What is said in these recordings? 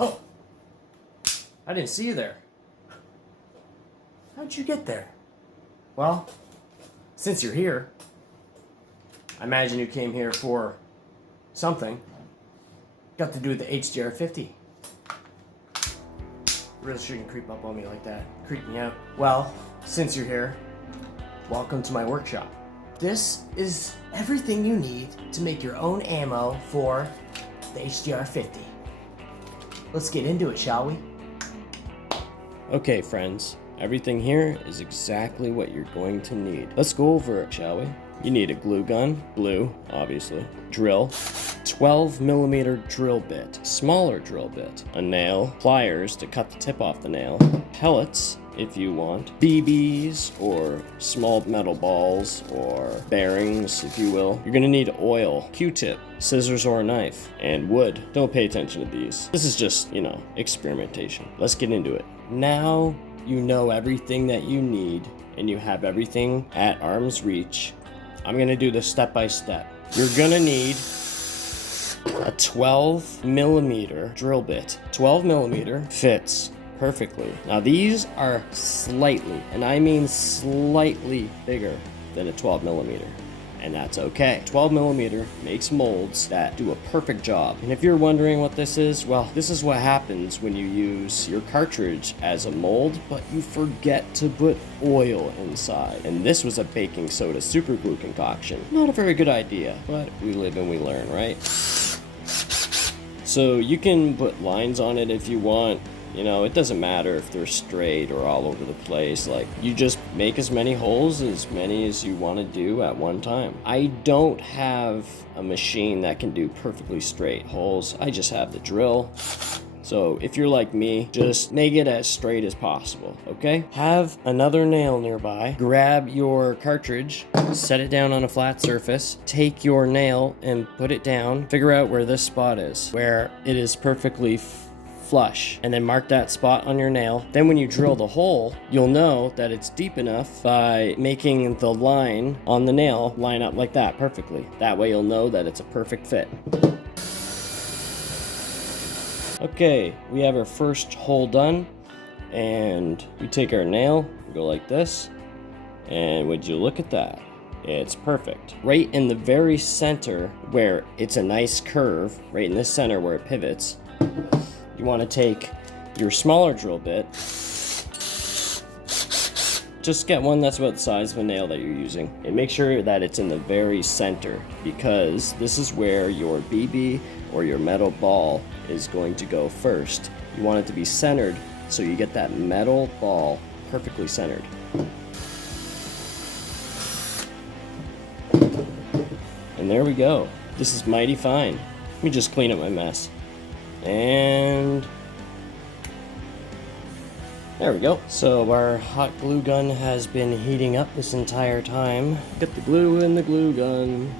Oh, I didn't see you there. How'd you get there? Well, since you're here, I imagine you came here for something. Got to do with the HDR 50. Really shouldn't creep up on me like that. Creep me out. Well, since you're here, welcome to my workshop. This is everything you need to make your own ammo for the HDR 50. Let's get into it, shall we? Okay, friends. Everything here is exactly what you're going to need. Let's go over it, shall we? You need a glue gun, blue, obviously, drill, 12mm drill bit, smaller drill bit, a nail, pliers to cut the tip off the nail, pellets if you want, BBs or small metal balls or bearings if you will. You're gonna need oil, Q-tip, scissors or a knife, and wood. Don't pay attention to these. This is just, experimentation. Let's get into it. Now you know everything that you need and you have everything at arm's reach. I'm gonna do this step by step. You're gonna need a 12mm drill bit. 12mm fits perfectly. Now these are slightly, and I mean slightly bigger than a 12mm. And that's okay. 12mm makes molds that do a perfect job. And if you're wondering what this is, well, this is what happens when you use your cartridge as a mold, but you forget to put oil inside. And this was a baking soda super glue concoction. Not a very good idea, but we live and we learn, right? So you can put lines on it if you want. It doesn't matter if they're straight or all over the place. Like, you just make as many holes, as many as you want to do at one time. I don't have a machine that can do perfectly straight holes. I just have the drill. So if you're like me, just make it as straight as possible, okay? Have another nail nearby. Grab your cartridge, set it down on a flat surface, take your nail and put it down. Figure out where this spot is, where it is perfectly flush, and then mark that spot on your nail. Then when you drill the hole, you'll know that it's deep enough by making the line on the nail line up like that perfectly. That way you'll know that it's a perfect fit. Okay, we have our first hole done, and we take our nail, we go like this, and would you look at that? It's perfect. Right in the very center where it's a nice curve, right in the center where it pivots, you want to take your smaller drill bit. Just get one that's about the size of a nail that you're using, and make sure that it's in the very center, because this is where your BB or your metal ball is going to go first. You want it to be centered so you get that metal ball perfectly centered. And there we go. This is mighty fine. Let me just clean up my mess. And there we go. So our hot glue gun has been heating up this entire time. Get the glue in the glue gun.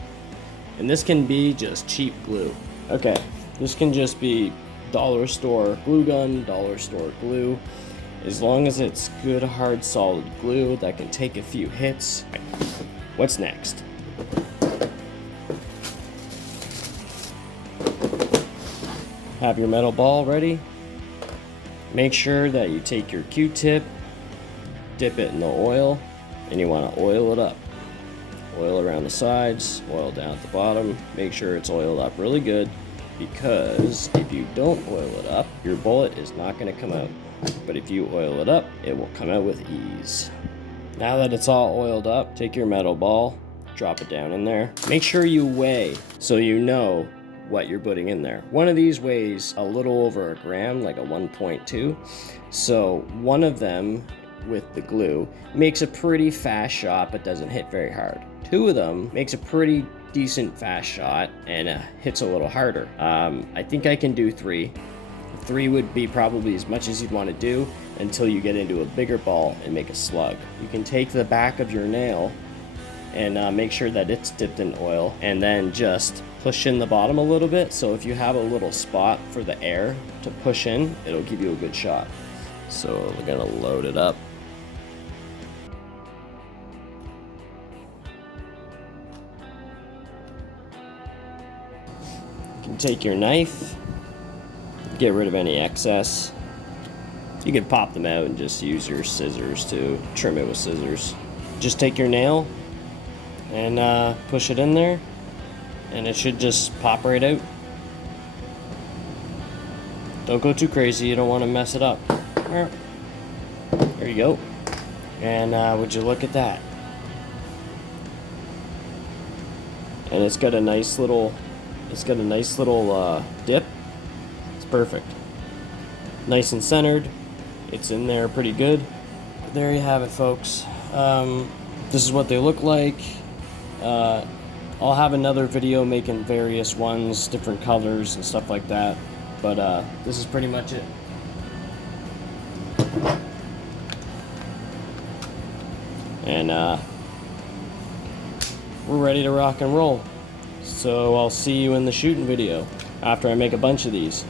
And this can be just cheap glue. Okay, this can just be dollar store glue gun, dollar store glue. As long as it's good, hard, solid glue that can take a few hits. What's next? Have your metal ball ready. Make sure that you take your Q-tip, dip it in the oil, and you want to oil it up. Oil around the sides, oil down at the bottom. Make sure it's oiled up really good, because if you don't oil it up, your bullet is not going to come out. But if you oil it up, it will come out with ease. Now that it's all oiled up, take your metal ball, drop it down in there. Make sure you weigh so you know what you're putting in there. One of these weighs a little over a gram, like a 1.2. So one of them with the glue makes a pretty fast shot but doesn't hit very hard. Two of them makes a pretty decent fast shot and hits a little harder. I think I can do 3. 3 would be probably as much as you'd want to do until you get into a bigger ball and make a slug. You can take the back of your nail and make sure that it's dipped in oil, and then just push in the bottom a little bit. So if you have a little spot for the air to push in, it'll give you a good shot. So we're gonna load it up. You can take your knife, get rid of any excess. You can pop them out and just use your scissors to trim it with scissors. Just take your nail and push it in there, and it should just pop right out. Don't go too crazy, you don't want to mess it up. There you go. And would you look at that? And it's got a nice little dip. It's perfect. Nice and centered. It's in there pretty good. There you have it, folks. This is what they look like. I'll have another video making various ones, different colors and stuff like that. But this is pretty much it. And we're ready to rock and roll. So I'll see you in the shooting video after I make a bunch of these.